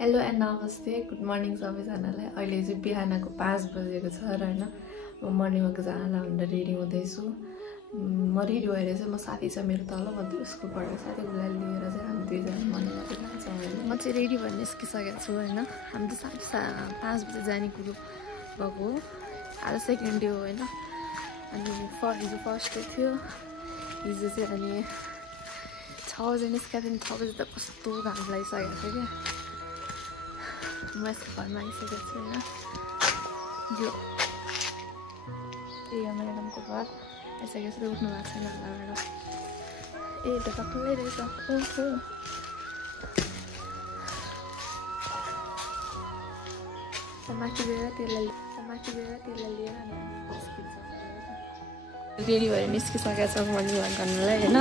Hello and नमस्ते, good morning सबैजनालाई। अहिले चाहिँ बिहानको 5 बजेको छ र होइन म मर्निङ वाक जानलाई भनेर रेडी हुँदैछु। म रेडी भएर चाहिँ म साथी छ मेरो तल, म उसको पढ्ने साथी, उसलाई लिएर चाहिँ हामी दुईजना मर्निङ वाक जान्छौँ होइन। म चाहिँ रेडी भएर निस्किसकेको छु होइन। हामी त 5 बजे जाने कुरो भएको हो। आज सेकेन्ड डे हो होइन। अनि हिजो फर्स्ट डे थियो। हिजो चाहिँ अनि 6 बजे निस्केको थियौँ। 6 बजे त कस्तो घाम लागिसकेको थियो क्या। म यसको घरमा आइसकेको छु होइन। यो म्याडमको घर आइसकेको छु। उठ्नु भएको छैन होला म्याडम। त टक्कै रहेछ। ओहो माथि गएर त्यसलाई लिएर निस्किन्छ। रेडी भएर निस्किसकेको छ मर्निङ वाक गर्नलाई होइन।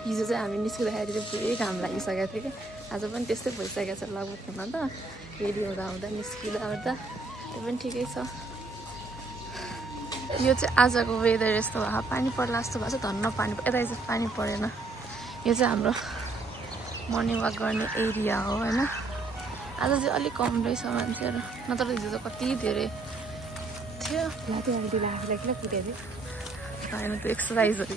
हिजो चाहिँ हामी निस्किँदाखेरि चाहिँ पुरै घाम लागिसकेको थियो कि। आज पनि त्यस्तै भइसकेको छ लगभगमा त। रेडी हुँदा निस्किँदा ओर्दा त्यो पनि ठिकै छ। यो चाहिँ आजको वेदर यस्तो भयो। पानी पर्ला जस्तो भएको छ, धन्न पानी यता चाहिँ पानी परेन। यो चाहिँ हाम्रो मर्निङ वाक गर्ने एरिया हो होइन। आज चाहिँ अलिक कम रहेछ मान्छेहरू, नत्र हिजो त कति धेरै थियो। आफूलाई किन कुदेको थियो होइन, त्यो एक्सर्साइज हो कि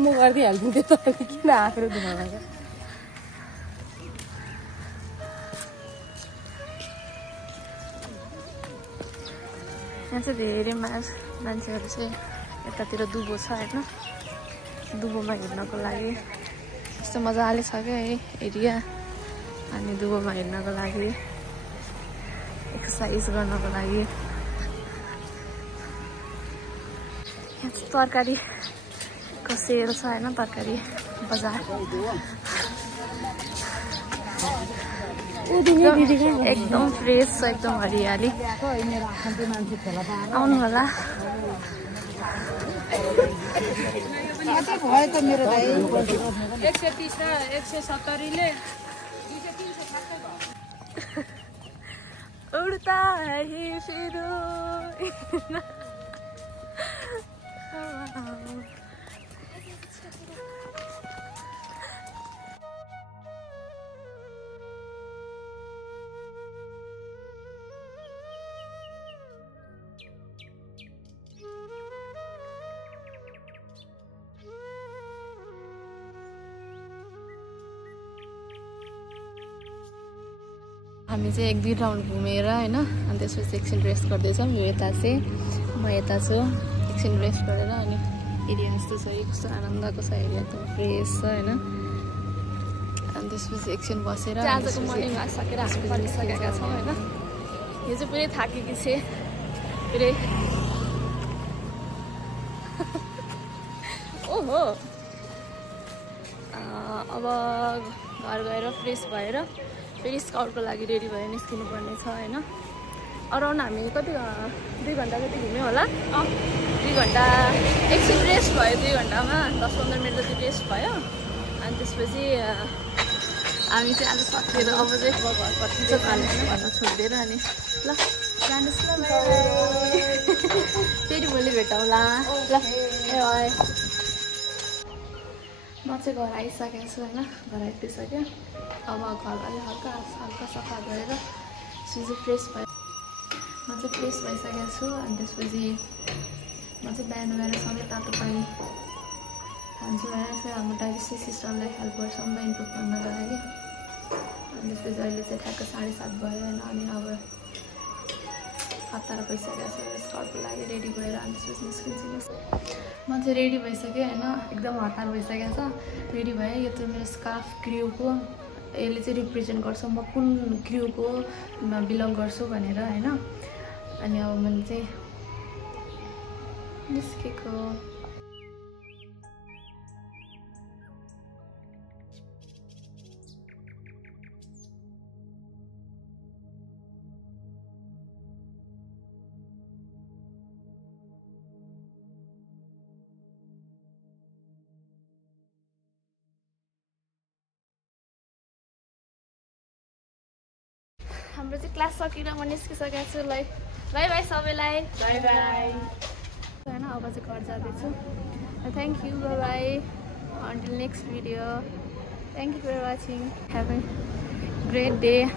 म गरिदिइहाल्छु त्यो। तपाईँले किन आफूले दुखाउनु? यहाँ चाहिँ धेरै मान्छेहरू चाहिँ यतातिर दुबो छ होइन। दुबोमा हिँड्नको लागि यस्तो मजाले छ क्या है एरिया। अनि दुबोमा हिँड्नको लागि, एक्सर्साइज गर्नको लागि। यहाँ चाहिँ तरकारीको सेल छ होइन, तरकारी बजार। एकदम फ्रेस छ, एकदम हरियाली। आउनु होला। उड़ता है फिरो हामी चाहिँ 1-2 राउन्ड घुमेर होइन। अनि त्यसपछि एकछिन रेस्ट गर्दैछौँ। यो यता चाहिँ म यता छु। एकछिन रेस्ट गरेर अनि एरिया यस्तो छ, कस्तो आनन्दको छ एरिया, एकदम फ्रेस छ होइन। अनि त्यसपछि एकछिन बसेर आजको मर्निङ वाक सकेर हामी बनिसकेका छौँ होइन। यो चाहिँ पुरै थाकेकी छ पुरै। ओहो अब घर गएर फ्रेस भएर फेरि स्काउटको लागि रेडी भएर निस्किनु पर्ने छ होइन। अराउन्ड हामी कति 2 घन्टा जति घुम्यो होला। 2 घन्टा एकछिन रेस्ट भयो। 2 घन्टामा 10-15 मिनट जति रेस्ट भयो। अनि त्यसपछि हामी चाहिँ आज सकिएर अब चाहिँ घर भन्न छोडिदिएर अनि ल जानुहोस् न। फेरि भोलि भेटौँला ल। म चाहिँ घर आइसकेको छु होइन। घर आइपुगिसक्यो। अब घर अलि हल्का सफा गरेर चाहिँ फ्रेस भयो। म चाहिँ फ्रेस भइसकेको छु। अनि त्यसपछि म चाहिँ बिहान सधैँ तातो पानी खान्छु होइन। चाहिँ हाम्रो डाइजेस्टिभ सिस्टमलाई हेल्प गर्छ नि त इम्प्रुभ गर्नको लागि। अनि त्यसपछि अहिले चाहिँ ठ्याक्क 7:30 भयो होइन। अनि अब हतार भइसकेको छ स्काउटको लागि रेडी भएर। अनि त्यसपछि निस्किन्छु। म चाहिँ रेडी भइसकेँ होइन। एकदम हतार भइसकेको छ। रेडी भएँ। यो चाहिँ मेरो स्कार्फ क्र्यूको, यसले चाहिँ रिप्रेजेन्ट गर्छ म कुन क्र्यूकोमा बिलङ गर्छु भनेर होइन। अनि अब मैले चाहिँ निस्केको। हाम्रो चाहिँ क्लास सकिएर म निस्किसकेको छु। ल बाई बाई सबैलाई, बाई बाई होइन। अब चाहिँ घर जाँदैछु। Thank you, by by, until next video. Thank you for watching. Have a great day.